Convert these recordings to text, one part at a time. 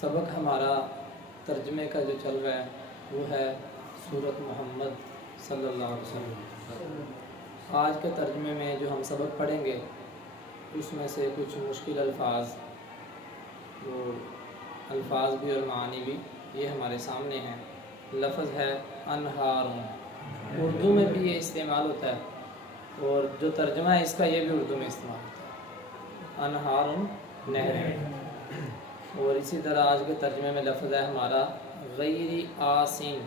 سبق ہمارا ترجمے کا جو چل رہا ہے وہ ہے سورۃ محمد صلی اللہ علیہ وسلم۔ آج کے ترجمے میں جو ہم سبق پڑھیں گے اس میں سے کچھ مشکل الفاظ، وہ الفاظ بھی اور معانی بھی یہ ہمارے سامنے ہیں۔ لفظ ہے انہار، اردو میں بھی یہ استعمال ہوتا ہے اور جو ترجمہ ہے اس کا یہ بھی اردو میں استعمال ہوتا ہے، انہار نہریں۔ اور اسی طرح آج کے ترجمے میں لفظ ہے ہمارا غیر آسن۔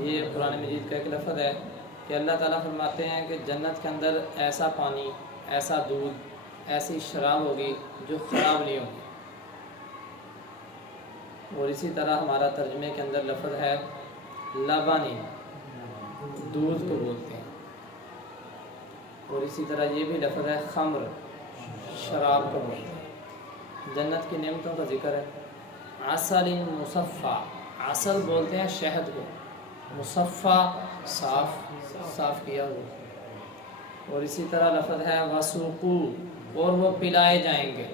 یہ قرآن مجید کا ایک لفظ ہے کہ اللہ تعالیٰ فرماتے ہیں کہ جنت کے اندر ایسا پانی، ایسا دودھ، ایسی شراب ہوگی جو خراب نہیں ہوگی۔ اور اسی طرح ہمارا ترجمے کے اندر لفظ ہے لبانی، دودھ کو بولتے ہیں۔ اور اسی طرح یہ بھی لفظ ہے خمر، شراب کو بولتے ہیں۔ جنت کی نعمتوں کا ذکر ہے۔ عسل مصفا، عسل بولتے ہیں شہد کو، مصفا صاف کیا ہوا۔ اور اسی طرح لفظ ہے وسوقو، اور وہ پلائے جائیں گے۔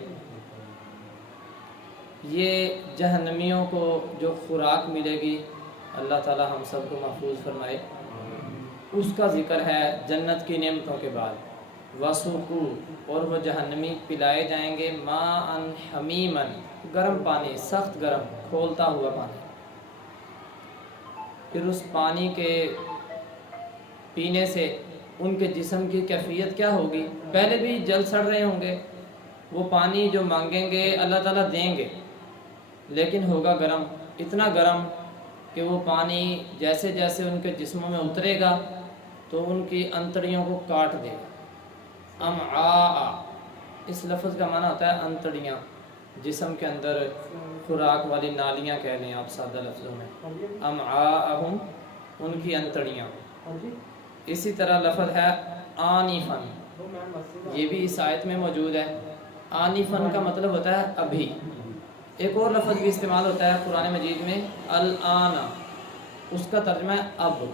یہ جہنمیوں کو جو خوراک ملے گی، اللہ تعالی ہم سب کو محفوظ فرمائے، اس کا ذکر ہے جنت کی نعمتوں کے بعد۔ وسوقو، اور وہ جہنمی پلائے جائیں گے ماء حمیما، گرم پانی، سخت گرم کھولتا ہوا پانی۔ پھر اس پانی کے پینے سے ان کے جسم کی کیفیت کیا ہوگی؟ پہلے بھی جل سڑ رہے ہوں گے، وہ پانی جو مانگیں گے اللہ تعالیٰ دیں گے، لیکن ہوگا گرم، اتنا گرم کہ وہ پانی جیسے جیسے ان کے جسموں میں اترے گا تو ان کی انتڑیوں کو کاٹ دے گا۔ امعاء، اس لفظ کا معنی ہوتا ہے انتڑیاں، جسم کے اندر خوراک والی نالیاں کہہ لیں آپ سادہ لفظوں میں۔ امعاءہم، ان کی انتڑیاں۔ اسی طرح لفظ ہے آنفن، یہ بھی اس آیت میں موجود ہے۔ آنفن کا مطلب ہوتا ہے ابھی۔ ایک اور لفظ بھی استعمال ہوتا ہے قرآن مجید میں الآن، اس کا ترجمہ ہے اب،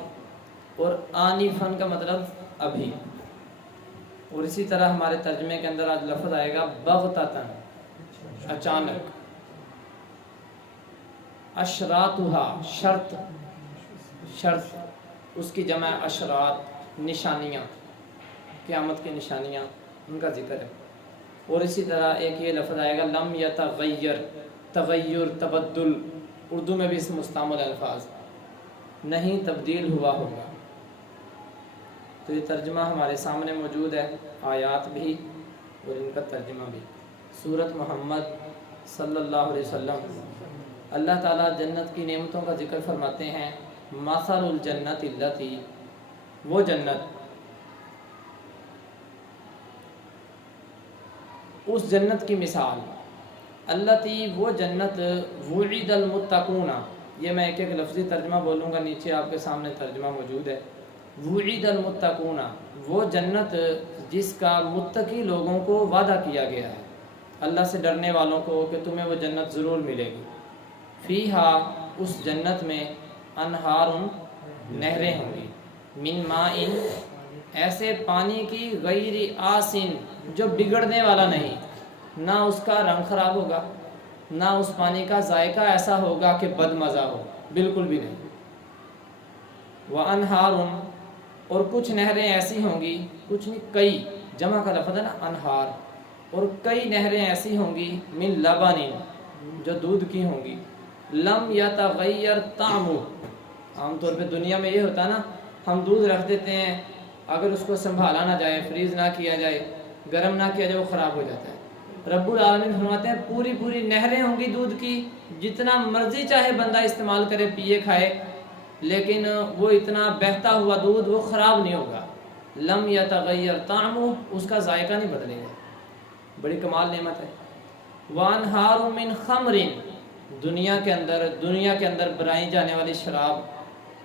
اور آنفن کا مطلب ابھی۔ اور اسی طرح ہمارے ترجمے کے اندر آج لفظ آئے گا بغتتاً، اچانک۔ اشراطھا، شرط، اس کی جمع اشراط، نشانیاں، قیامت کی نشانیاں، ان کا ذکر ہے۔ اور اسی طرح ایک یہ لفظ آئے گا لم یتغیر، تغیر، تبدل، اردو میں بھی اس مستعمل الفاظ، نہیں تبدیل ہوا ہوگا۔ تو یہ ترجمہ ہمارے سامنے موجود ہے، آیات بھی اور ان کا ترجمہ بھی۔ سورۃ محمد صلی اللہ علیہ وسلم، اللہ تعالیٰ جنت کی نعمتوں کا ذکر فرماتے ہیں۔ مثل الجنت التی، وہ جنت، اس جنت کی مثال، التی، وہ جنت، وعد المتقون، یہ میں ایک ایک لفظی ترجمہ بولوں گا، نیچے آپ کے سامنے ترجمہ موجود ہے۔ وعد المتقون، وہ جنت جس کا متقی لوگوں کو وعدہ کیا گیا ہے، اللہ سے ڈرنے والوں کو، کہ تمہیں وہ جنت ضرور ملے گی۔ فیہا، اس جنت میں، انہار، نہریں ہوں گی، من ماء، ایسے پانی کی، غیر آسن، جو بگڑنے والا نہیں، نہ اس کا رنگ خراب ہوگا، نہ اس پانی کا ذائقہ ایسا ہوگا کہ بد مزہ ہو، بالکل بھی نہیں۔ وانہار، اور کچھ نہریں ایسی ہوں گی، کچھ نہیں کئی، جمع کا لفظ ہے نا انہار، اور کئی نہریں ایسی ہوں گی، من لبن، جو دودھ کی ہوں گی، لم یتغیر طعمہ، عام طور پہ دنیا میں یہ ہوتا ہے نا، ہم دودھ رکھ دیتے ہیں، اگر اس کو سنبھالا نہ جائے، فریز نہ کیا جائے، گرم نہ کیا جائے، وہ خراب ہو جاتا ہے۔ رب العالمین فرماتے ہیں پوری پوری نہریں ہوں گی دودھ کی، جتنا مرضی چاہے بندہ استعمال کرے، پیے کھائے، لیکن وہ اتنا بہتا ہوا دودھ وہ خراب نہیں ہوگا۔ لم یتغیر طعمہ، اس کا ذائقہ نہیں بدلے گا، بڑی کمال نعمت ہے۔ وانہار من خمر، دنیا کے اندر بنائی جانے والی شراب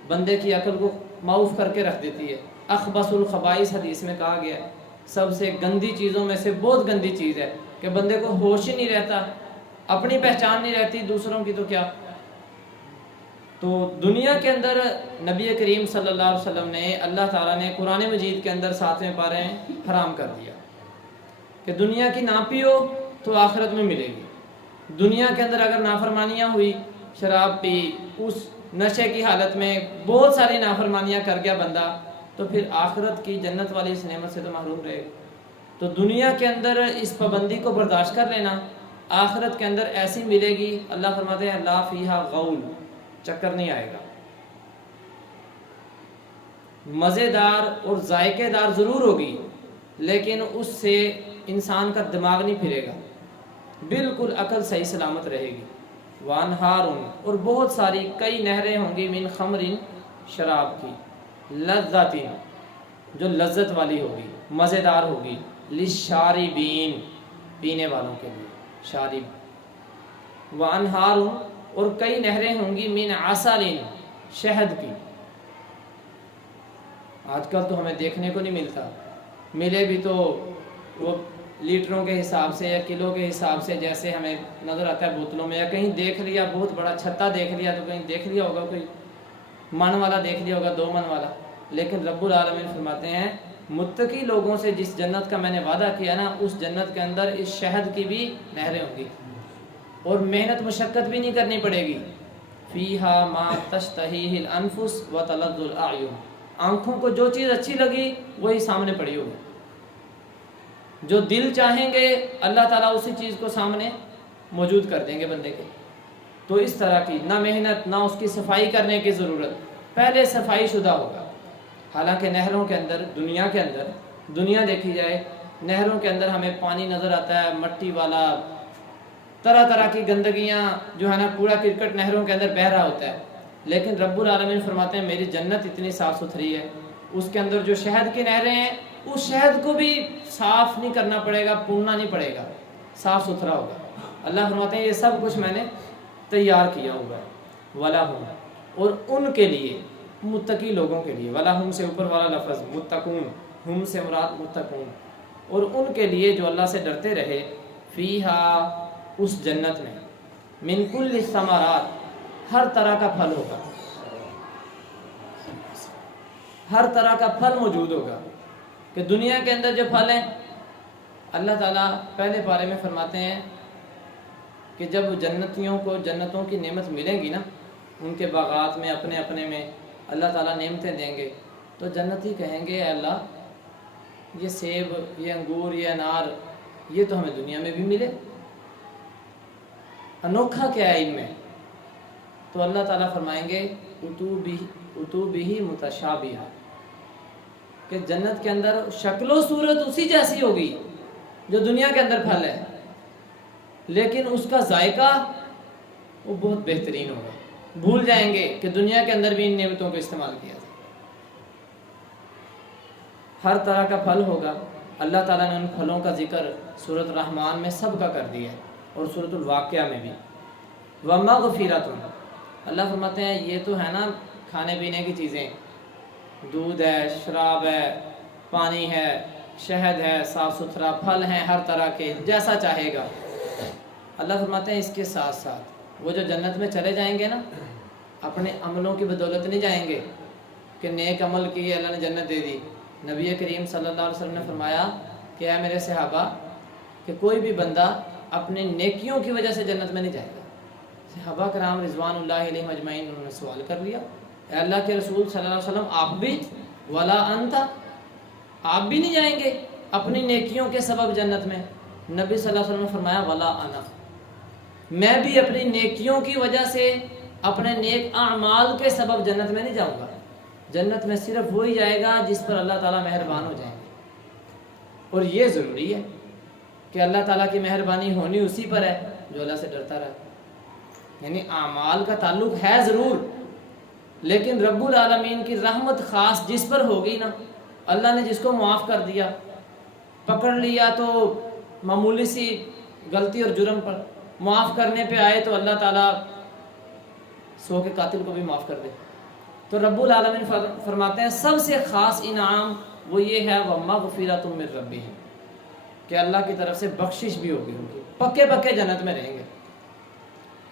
بندے کی عقل کو معوف کر کے رکھ دیتی ہے۔ اخبث الخبائث، حدیث میں کہا گیا ہے، سب سے گندی چیزوں میں سے بہت گندی چیز ہے کہ بندے کو ہوش ہی نہیں رہتا، اپنی پہچان نہیں رہتی، دوسروں کی تو کیا۔ تو دنیا کے اندر نبی کریم صلی اللہ علیہ وسلم نے، اللہ تعالیٰ نے قرآن مجید کے اندر 7ویں پارے حرام کر دیا کہ دنیا کی نہ پیو تو آخرت میں ملے گی، دنیا کے اندر اگر نافرمانیاں ہوئی، شراب پی، اس نشے کی حالت میں بہت ساری نافرمانیاں کر گیا بندہ، تو پھر آخرت کی جنت والی اس نعمت سے تو محروم رہے گا۔ تو دنیا کے اندر اس پابندی کو برداشت کر لینا، آخرت کے اندر ایسی ملے گی، اللہ فرماتے ہیں لا فیہا غول، چکر نہیں آئے گا، مزیدار اور ذائقے دار ضرور ہوگی، لیکن اس سے انسان کا دماغ نہیں پھرے گا، بالکل عقل صحیح سلامت رہے گی۔ وانہار، اور بہت ساری کئی نہریں ہوں گی، من خمر، شراب کی، لذت، جو لذت والی ہوگی، مزیدار ہوگی، للشاربین، پینے والوں کے لیے، شارب۔ وانہار، اور کئی نہریں ہوں گی، من عسل، شہد کی۔ آج کل تو ہمیں دیکھنے کو نہیں ملتا، ملے بھی تو وہ لیٹروں کے حساب سے یا کلو کے حساب سے جیسے ہمیں نظر آتا ہے بوتلوں میں، یا کہیں دیکھ لیا بہت بڑا چھتا دیکھ لیا تو کہیں دیکھ لیا ہوگا کوئی من والا دیکھ لیا ہوگا، 2 من والا۔ لیکن رب العالمین فرماتے ہیں متقی لوگوں سے جس جنت کا میں نے وعدہ کیا نا، اس جنت کے اندر اس شہد کی بھی نہریں ہوں گی، اور محنت مشقت بھی نہیں کرنی پڑے گی۔ فیہا ما تشتہیہ الانفس وتلذ الاعین، آنکھوں کو جو چیز اچھی لگی وہی سامنے پڑی ہوگی، جو دل چاہیں گے اللہ تعالیٰ اسی چیز کو سامنے موجود کر دیں گے بندے کے۔ تو اس طرح کی نہ محنت، نہ اس کی صفائی کرنے کی ضرورت، پہلے صفائی شدہ ہوگا۔ حالانکہ نہروں کے اندر، دنیا کے اندر، دنیا دیکھی جائے، نہروں کے اندر ہمیں پانی نظر آتا ہے مٹی والا، طرح طرح کی گندگیاں جو ہے نا، کوڑا کرکٹ نہروں کے اندر بہہ رہا ہوتا ہے، لیکن رب العالمین فرماتے ہیں میری جنت اتنی صاف ستھری ہے، اس کے اندر جو شہد کی نہریں ہیں، اس شہد کو بھی صاف نہیں کرنا پڑے گا، پوننا نہیں پڑے گا، صاف ستھرا ہوگا۔ اللہ فرماتے ہیں یہ سب کچھ میں نے تیار کیا ہوا ہے۔ وَلَهُمْ، اور ان کے لیے، متقی لوگوں کے لیے، وَلَهُمْ سے اوپر والا لفظ متقون، ہم سے مراد متقون، اور ان کے لیے جو اللہ سے ڈرتے رہے، فیہا، اس جنت میں، من کل الثمرات، ہر طرح کا پھل ہوگا، ہر طرح کا پھل موجود ہوگا۔ کہ دنیا کے اندر جو پھل ہیں، اللہ تعالیٰ پہلے بارے میں فرماتے ہیں کہ جب جنتیوں کو جنتوں کی نعمت ملیں گی نا، ان کے باغات میں اپنے اپنے میں اللہ تعالیٰ نعمتیں دیں گے، تو جنتی کہیں گے اے اللہ یہ سیب، یہ انگور، یہ انار، یہ تو ہمیں دنیا میں بھی ملے، انوکھا کیا ہے ان میں؟ تو اللہ تعالیٰ فرمائیں گے اتو بھی متشابہہ، کہ جنت کے اندر شکل و صورت اسی جیسی ہوگی جو دنیا کے اندر پھل ہے، لیکن اس کا ذائقہ وہ بہت بہترین ہوگا۔ بھول جائیں گے کہ دنیا کے اندر بھی ان نعمتوں کو استعمال کیا تھا۔ ہر طرح کا پھل ہوگا۔ اللہ تعالیٰ نے ان پھلوں کا ذکر سورۃ الرحمن میں سب کا کر دیا ہے، اور سورۃ الواقعہ میں بھی۔ وَمَغْفِرَةٌ، اللہ فرماتے ہیں یہ تو ہے نا کھانے پینے کی چیزیں، دودھ ہے، شراب ہے، پانی ہے، شہد ہے، صاف ستھرا پھل ہیں ہر طرح کے، جیسا چاہے گا۔ اللہ فرماتے ہیں اس کے ساتھ ساتھ وہ جو جنت میں چلے جائیں گے نا، اپنے عملوں کی بدولت نہیں جائیں گے کہ نیک عمل کیے اللہ نے جنت دے دی۔ نبی کریم صلی اللہ علیہ وسلم نے فرمایا کہ اے میرے صحابہ، کہ کوئی بھی بندہ اپنے نیکیوں کی وجہ سے جنت میں نہیں جائے گا۔ صحابہ کرام رضوان اللہ علیہم اجمعین انہوں نے سوال کر لیا، اے اللہ کے رسول صلی اللہ علیہ وسلم آپ بھی، ولا انت، آپ بھی نہیں جائیں گے اپنی نیکیوں کے سبب جنت میں؟ نبی صلی اللہ علیہ وسلم نے فرمایا ولا انا، میں بھی اپنی نیکیوں کی وجہ سے، اپنے نیک اعمال کے سبب جنت میں نہیں جاؤں گا۔ جنت میں صرف وہی جائے گا جس پر اللہ تعالیٰ مہربان ہو جائیں گے، اور یہ ضروری ہے کہ اللہ تعالیٰ کی مہربانی ہونی اسی پر ہے جو اللہ سے ڈرتا رہے۔ یعنی اعمال کا تعلق ہے ضرور، لیکن رب العالمین کی رحمت خاص جس پر ہوگی نا، اللہ نے جس کو معاف کر دیا، پکڑ لیا تو معمولی سی غلطی اور جرم پر، معاف کرنے پہ آئے تو اللہ تعالیٰ 100 کے قاتل کو بھی معاف کر دے۔ تو رب العالمین فرماتے ہیں سب سے خاص انعام وہ یہ ہے وَمَغْفِرَةٌ مِّن رَبِّهِمْ، کہ اللہ کی طرف سے بخشش بھی ہوگی، ان کی پکے پکے جنت میں رہیں گے۔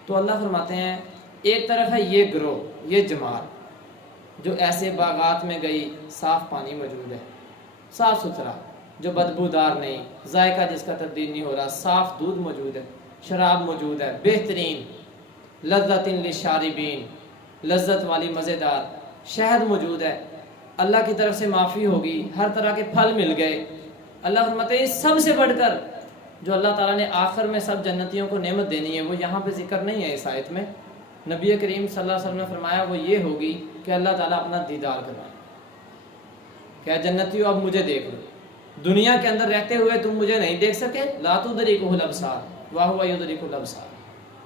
تو اللہ فرماتے ہیں ایک طرف ہے یہ گروہ، یہ جماعت جو ایسے باغات میں گئی، صاف پانی موجود ہے، صاف ستھرا، جو بدبودار نہیں، ذائقہ جس کا تبدیل نہیں ہو رہا، صاف دودھ موجود ہے، شراب موجود ہے بہترین، لذت للشاربین، لذت والی مزیدار، شہد موجود ہے، اللہ کی طرف سے معافی ہوگی، ہر طرح کے پھل مل گئے۔ اللہ فرماتے ہیں سب سے بڑھ کر جو اللہ تعالیٰ نے آخر میں سب جنتیوں کو نعمت دینی ہے وہ یہاں پہ ذکر نہیں ہے اس آیت میں۔ نبی کریم صلی اللہ علیہ وسلم نے فرمایا وہ یہ ہوگی کہ اللہ تعالیٰ اپنا دیدار کروائے، کیا جنتیوں اب مجھے دیکھ لو، دنیا کے اندر رہتے ہوئے تم مجھے نہیں دیکھ سکے، لا تدرکہ الابصار وہو یدرک الابصار،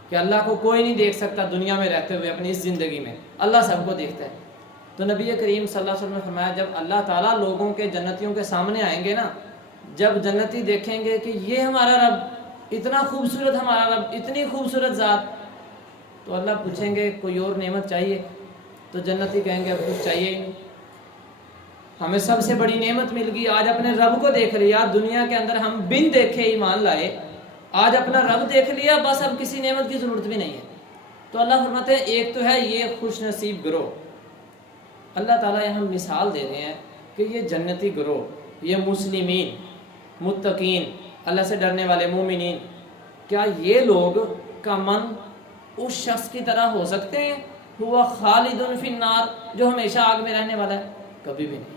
کہ اللہ کو کوئی نہیں دیکھ سکتا دنیا میں رہتے ہوئے اپنی اس زندگی میں، اللہ سب کو دیکھتا ہے۔ تو نبی کریم صلی اللہ علیہ وسلم نے فرمایا جب اللہ تعالیٰ لوگوں کے جنتیوں کے سامنے آئیں گے نا، جب جنتی دیکھیں گے کہ یہ ہمارا رب اتنا خوبصورت، ہمارا رب اتنی خوبصورت ذات، تو اللہ پوچھیں گے کوئی اور نعمت چاہیے؟ تو جنتی کہیں گے اب کچھ چاہیے ہی نہیں، ہمیں سب سے بڑی نعمت مل گئی، آج اپنے رب کو دیکھ لیا، دنیا کے اندر ہم بن دیکھے ایمان لائے، آج اپنا رب دیکھ لیا، بس اب کسی نعمت کی ضرورت بھی نہیں ہے۔ تو اللہ فرماتے ہیں ایک تو ہے یہ خوش نصیب گروہ، اللہ تعالیٰ یہاں مثال دے رہے ہیں کہ یہ جنتی گروہ، یہ مسلمین، متقین، اللہ سے ڈرنے والے مومنین، کیا یہ لوگ کا من اس شخص کی طرح ہو سکتے ہیں ہوا خالد فی النار، جو ہمیشہ آگ میں رہنے والا ہے؟ کبھی بھی نہیں۔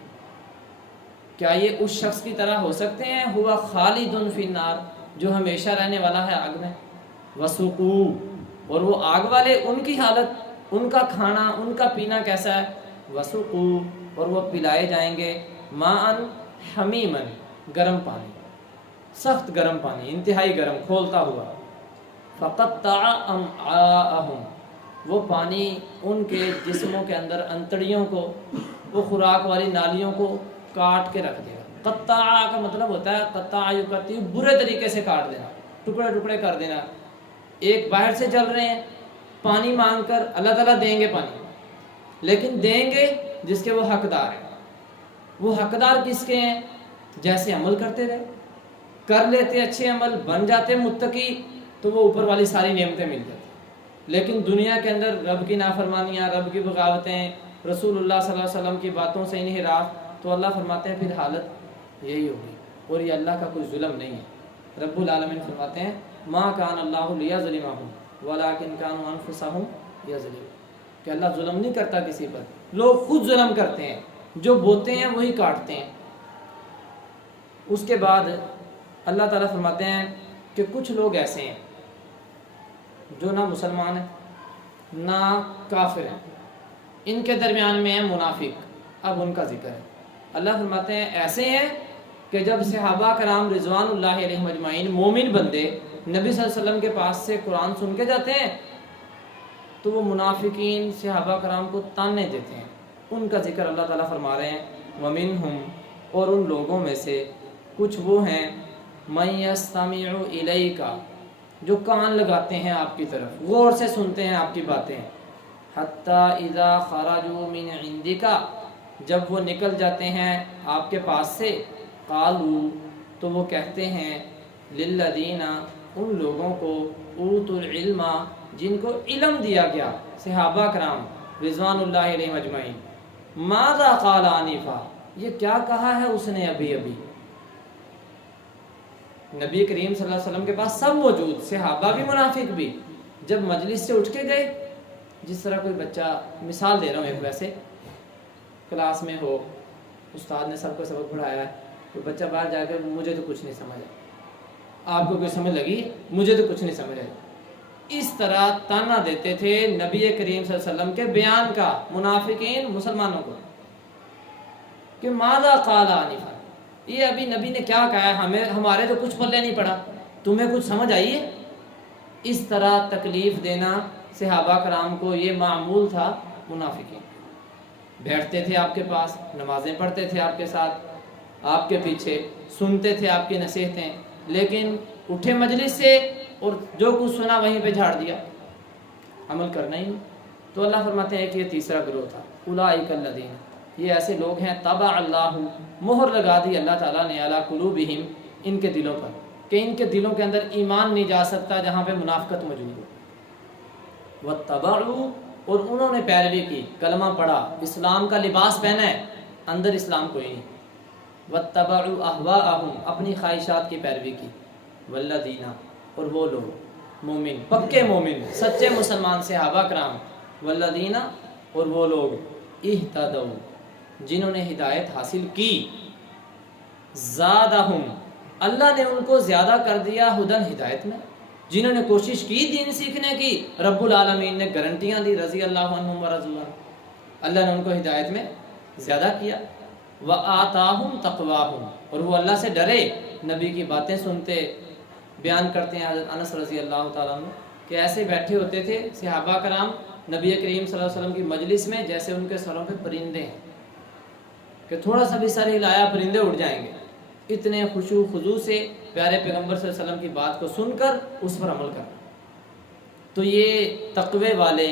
کیا یہ اس شخص کی طرح ہو سکتے ہیں ہوا خالد فی النار، جو ہمیشہ رہنے والا ہے آگ میں؟ وسقوا، اور وہ آگ والے ان کی حالت، ان کا کھانا، ان کا پینا کیسا ہے؟ وسقوا، اور وہ پلائے جائیں گے ماء حمیما، گرم پانی، سخت گرم پانی، انتہائی گرم کھولتا ہوا۔ فقطع امعاءہم، وہ پانی ان کے جسموں کے اندر انتڑیوں کو، وہ خوراک والی نالیوں کو کاٹ کے رکھ دے گا۔ قطع کا مطلب ہوتا ہے قطع یقطع، برے طریقے سے کاٹ دینا، ٹکڑے ٹکڑے کر دینا۔ ایک باہر سے چل رہے ہیں پانی مانگ کر، اللہ تعالیٰ دیں گے پانی، لیکن دیں گے جس کے وہ حقدار ہیں۔ وہ حقدار کس کے ہیں؟ جیسے عمل کرتے رہے، کر لیتے اچھے عمل، بن جاتے متقی، تو وہ اوپر والی ساری نعمتیں مل جاتی۔ لیکن دنیا کے اندر رب کی نافرمانیاں، رب کی بغاوتیں، رسول اللہ صلی اللہ علیہ وسلم کی باتوں سے انحراف، تو اللہ فرماتے ہیں پھر حالت یہی ہوگی۔ اور یہ اللہ کا کوئی ظلم نہیں ہے۔ رب العالمین فرماتے ہیں ما کان اللہ لیظلمہم ولکن کانوا انفسہم یظلمون، کہ اللہ ظلم نہیں کرتا کسی پر، لوگ خود ظلم کرتے ہیں، جو بوتے ہیں وہی کاٹتے ہیں۔ اس کے بعد اللہ تعالیٰ فرماتے ہیں کہ کچھ لوگ ایسے ہیں جو نہ مسلمان ہیں نہ کافر ہیں، ان کے درمیان میں ہے منافق۔ اب ان کا ذکر ہے، اللہ فرماتے ہیں ایسے ہیں کہ جب صحابہ کرام رضوان اللہ علیہم اجمعین، مومن بندے نبی صلی اللہ علیہ وسلم کے پاس سے قرآن سن کے جاتے ہیں تو وہ منافقین صحابہ کرام کو تانے دیتے ہیں۔ ان کا ذکر اللہ تعالیٰ فرما رہے ہیں وَمِنْهُمْ، اور ان لوگوں میں سے کچھ وہ ہیں مَن يَسْتَمِعُ إِلَيْكَ، جو کان لگاتے ہیں آپ کی طرف، غور سے سنتے ہیں آپ کی باتیں، حَتَّى إِذَا خَرَجُوا مِنْ عِنْدِكَ، جب وہ نکل جاتے ہیں آپ کے پاس سے، قالوا، تو وہ کہتے ہیں للذین، ان لوگوں کو، اوتوا العلم، جن کو علم دیا گیا، صحابہ کرام رضوان اللہ علیہم اجمعین، ماذا قال آنفا، یہ کیا کہا ہے اس نے ابھی ابھی۔ نبی کریم صلی اللہ علیہ وسلم کے پاس سب موجود، صحابہ بھی منافق بھی، جب مجلس سے اٹھ کے گئے، جس طرح کوئی بچہ، مثال دے رہا ہوں ایک، ویسے کلاس میں ہو، استاد نے سب کو سبق پڑھایا ہے، تو بچہ باہر جا کر مجھے تو کچھ نہیں سمجھ آیا، آپ کو کوئی سمجھ لگی؟ مجھے تو کچھ نہیں سمجھ آیا۔ اس طرح تانا دیتے تھے نبی کریم صلی اللہ علیہ وسلم کے بیان کا منافقین مسلمانوں کو کہ ماذا قال آنفا، یہ ابھی نبی نے کیا کہا ہے، ہمارے تو کچھ پلے نہیں پڑا، تمہیں کچھ سمجھ آئی ہے؟ اس طرح تکلیف دینا صحابہ کرام کو یہ معمول تھا منافقین۔ بیٹھتے تھے آپ کے پاس، نمازیں پڑھتے تھے آپ کے ساتھ، آپ کے پیچھے سنتے تھے آپ کی نصیحتیں، لیکن اٹھے مجلس سے اور جو کچھ سنا وہیں پہ جھاڑ دیا، عمل کرنا ہی نہیں۔ تو اللہ فرماتے ہیں کہ یہ تیسرا گروہ تھا، اولئک الذین، یہ ایسے لوگ ہیں طبع اللہ، مہر لگا دی اللہ تعالیٰ نے، علی قلوبہم، ان کے دلوں پر، کہ ان کے دلوں کے اندر ایمان نہیں جا سکتا جہاں پہ منافقت موجود ہو۔ واتبعوا، اور انہوں نے پیروی کی، کلمہ پڑھا، اسلام کا لباس پہنا ہے، اندر اسلام کوئی نہیں۔ واتبعوا اہواءہم، اپنی خواہشات کی پیروی کی۔ والذین، اور وہ لوگ مومن، پکے مومن، سچے مسلمان صحابہ کرام، والذین، اور وہ لوگ، اہتدوا، جنہوں نے ہدایت حاصل کی، زادہم، اللہ نے ان کو زیادہ کر دیا ہدن، ہدایت میں، جنہوں نے کوشش کی دین سیکھنے کی، رب العالمین نے گارنٹیاں دی، رضی اللہ عنہم ورضوا عنہ، اللہ نے ان کو ہدایت میں زیادہ کیا، وآتاہم تقواہم، اور وہ اللہ سے ڈرے، نبی کی باتیں سنتے۔ بیان کرتے ہیں حضرت انس رضی اللہ تعالیٰ عنہ کہ ایسے بیٹھے ہوتے تھے صحابہ کرام نبی کریم صلی اللہ علیہ وسلم کی مجلس میں جیسے ان کے سروں پہ پرندے ہیں، کہ تھوڑا سا بھی سر ہلایا پرندے اڑ جائیں گے، اتنے خشوع خضوع سے پیارے پیغمبر صلی اللہ علیہ وسلم کی بات کو سن کر اس پر عمل کرنا۔ تو یہ تقوی والے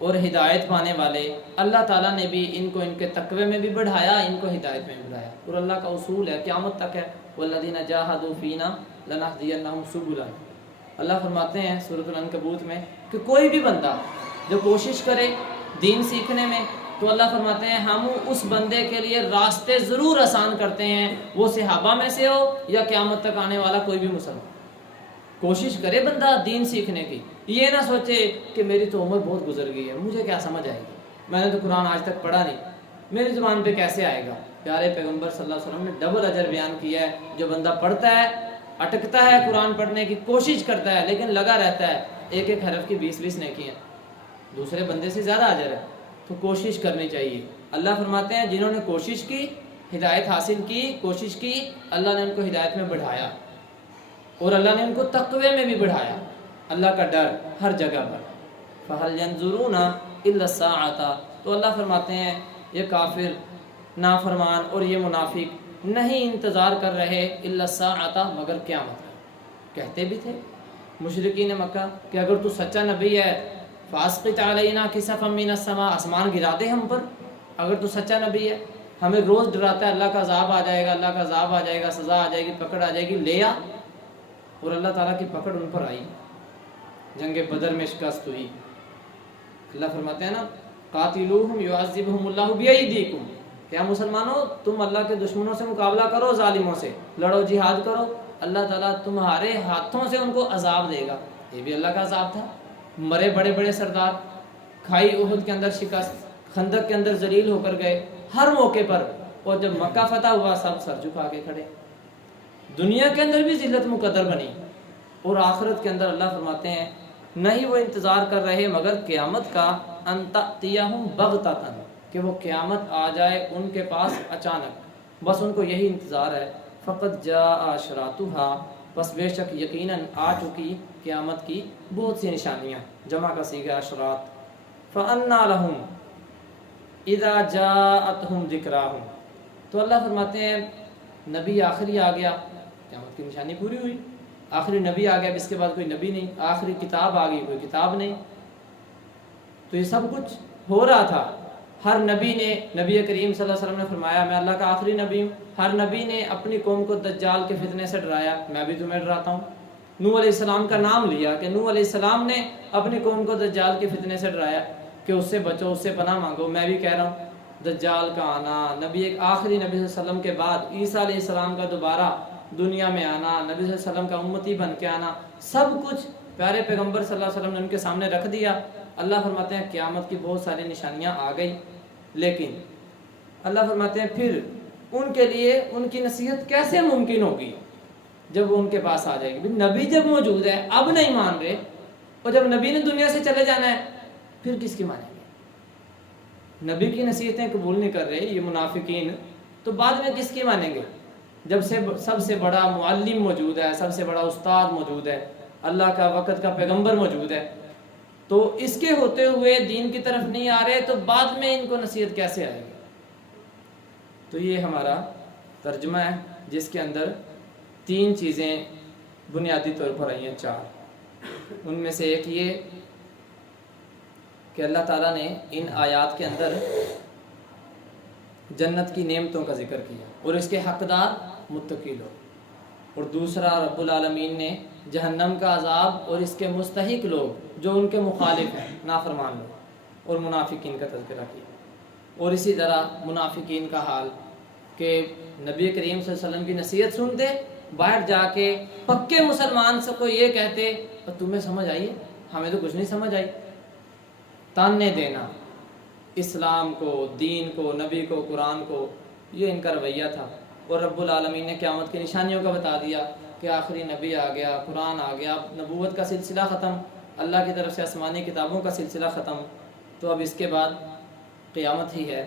اور ہدایت پانے والے، اللہ تعالیٰ نے بھی ان کو ان کے تقوی میں بھی بڑھایا، ان کو ہدایت میں بھی بڑھایا، اور اللہ کا اصول ہے قیامت تک ہے، والذین جاہدوا فینا لنہدینہم سبلنا۔ اللہ فرماتے ہیں سورۃ العنکبوت میں کہ کوئی بھی بندہ جو کوشش کرے دین سیکھنے میں، تو اللہ فرماتے ہیں ہم اس بندے کے لیے راستے ضرور آسان کرتے ہیں، وہ صحابہ میں سے ہو یا قیامت تک آنے والا کوئی بھی مسلمان۔ کوشش کرے بندہ دین سیکھنے کی، یہ نہ سوچے کہ میری تو عمر بہت گزر گئی ہے، مجھے کیا سمجھ آئے گی، میں نے تو قرآن آج تک پڑھا نہیں، میری زبان پہ کیسے آئے گا۔ پیارے پیغمبر صلی اللہ علیہ وسلم نے ڈبل اجر بیان کیا ہے، جو بندہ پڑھتا ہے، اٹکتا ہے قرآن پڑھنے کی کوشش کرتا ہے لیکن لگا رہتا ہے، ایک ایک حرف کی 20 نیکیاں، دوسرے بندے سے زیادہ اجر ہے، تو کوشش کرنی چاہیے۔ اللہ فرماتے ہیں جنہوں نے کوشش کی، ہدایت حاصل کی، کوشش کی، اللہ نے ان کو ہدایت میں بڑھایا، اور اللہ نے ان کو تقوی میں بھی بڑھایا، اللہ کا ڈر ہر جگہ پر۔ فَهَلْ يَنظُرُونَ إِلَّا السَّاعَةَ، تو اللہ فرماتے ہیں یہ کافر، نافرمان اور یہ منافق نہیں انتظار کر رہے إِلَّا السَّاعَةَ، مگر قیامت کا۔ کہتے بھی تھے مشرکین مکہ کہ اگر تو سچا نبی ہے فَأَسْقِطْ عَلَيْنَا كِسَفًا مِّنَ السَّمَاءِ، آسمان گرا دے ہم پر، اگر تو سچا نبی ہے، ہمیں روز ڈراتا ہے اللہ کا عذاب آ جائے گا، اللہ کا عذاب آ جائے گا، سزا آ جائے گی، پکڑ آ جائے گی، لے آ۔ اور اللہ تعالیٰ کی پکڑ ان پر آئی، جنگ بدر میں شکست ہوئی۔ اللہ فرماتے ہیں نا قاتلوہم یعذبہم اللہ بایدیکم، کیا مسلمانوں تم اللہ کے دشمنوں سے مقابلہ کرو، ظالموں سے لڑو، جہاد کرو، اللہ تعالیٰ تمہارے ہاتھوں سے ان کو عذاب دے گا۔ یہ بھی اللہ کا عذاب تھا، مرے بڑے بڑے سردار، کھائی احد کے اندر شکست، خندق کے اندر ذلیل ہو کر گئے ہر موقع پر، اور جب مکہ فتح ہوا سب سر جھکا کے کھڑے، دنیا کے اندر بھی ذلت مقدر بنی، اور آخرت کے اندر اللہ فرماتے ہیں نہیں وہ انتظار کر رہے مگر قیامت کا، ان تأتیہم بغتۃ، کہ وہ قیامت آ جائے ان کے پاس اچانک، بس ان کو یہی انتظار ہے۔ فقط جاء اشراطها، بس بے شک یقیناً آ چکی قیامت کی بہت سی نشانیاں، جمع کا صیغہ اشراط۔ فأنیٰ لہم اذا جاءتہم ذکراہم، تو اللہ فرماتے ہیں نبی آخری آ گیا، قیامت کی نشانی پوری ہوئی، آخری نبی آ گیا، اس کے بعد کوئی نبی نہیں، آخری کتاب آ گئی، کوئی کتاب نہیں، تو یہ سب کچھ ہو رہا تھا۔ ہر نبی نے، نبی کریم صلی اللہ علیہ وسلم نے فرمایا میں اللہ کا آخری نبی ہوں، ہر نبی نے اپنی قوم کو دجال کے فتنے سے ڈرایا، میں بھی تمہیں ڈراتا ہوں۔ نوح علیہ السلام کا نام لیا کہ نوح علیہ السلام نے اپنی قوم کو دجال کے فتنے سے ڈرایا کہ اس سے بچو، اس سے پناہ مانگو، میں بھی کہہ رہا ہوں دجال کا آنا، نبی ایک آخری نبی صلی اللہ علیہ وسلم کے بعد عیسیٰ علیہ السلام کا دوبارہ دنیا میں آنا، نبی صلی اللہ علیہ وسلم کا امتی بن کے آنا، سب کچھ پیارے پیغمبر صلی اللہ علیہ وسلم نے ان کے سامنے رکھ دیا۔ اللہ فرماتے ہیں قیامت کی بہت ساری نشانیاں آ گئی، لیکن اللہ فرماتے ہیں پھر ان کے لیے ان کی نصیحت کیسے ممکن ہوگی جب وہ ان کے پاس آ جائے گی۔ نبی جب موجود ہے اب نہیں مان رہے، اور جب نبی نے دنیا سے چلے جانا ہے پھر کس کی مانیں گے؟ نبی کی نصیحتیں قبول نہیں کر رہے یہ منافقین، تو بعد میں کس کی مانیں گے؟ جب سب سے بڑا معلم موجود ہے، سب سے بڑا استاد موجود ہے، اللہ کا وقت کا پیغمبر موجود ہے، تو اس کے ہوتے ہوئے دین کی طرف نہیں آ رہے، تو بعد میں ان کو نصیحت کیسے آئے گی؟ تو یہ ہمارا ترجمہ ہے جس کے اندر 3 چیزیں بنیادی طور پر آئی ہیں، 4، ان میں سے ایک یہ کہ اللہ تعالیٰ نے ان آیات کے اندر جنت کی نعمتوں کا ذکر کیا اور اس کے حقدار متقی لوگ، اور دوسرا رب العالمین نے جہنم کا عذاب اور اس کے مستحق لوگ جو ان کے مخالف ہیں، نافرمان لوگ، اور منافقین کا تذکرہ کیا، اور اسی طرح منافقین کا حال کہ نبی کریم صلی اللہ علیہ وسلم کی نصیحت سنتے باہر جا کے پکے مسلمان سے کو یہ کہتے تمہیں سمجھ آئی ہے، ہمیں تو کچھ نہیں سمجھ آئی. تانے دینا اسلام کو، دین کو، نبی کو، قرآن کو، یہ ان کا رویہ تھا. اور رب العالمین نے قیامت کی نشانیوں کا بتا دیا کہ آخری نبی آ گیا، قرآن آ گیا، نبوت کا سلسلہ ختم، اللہ کی طرف سے آسمانی کتابوں کا سلسلہ ختم. تو اب اس کے بعد قیامت ہی ہے.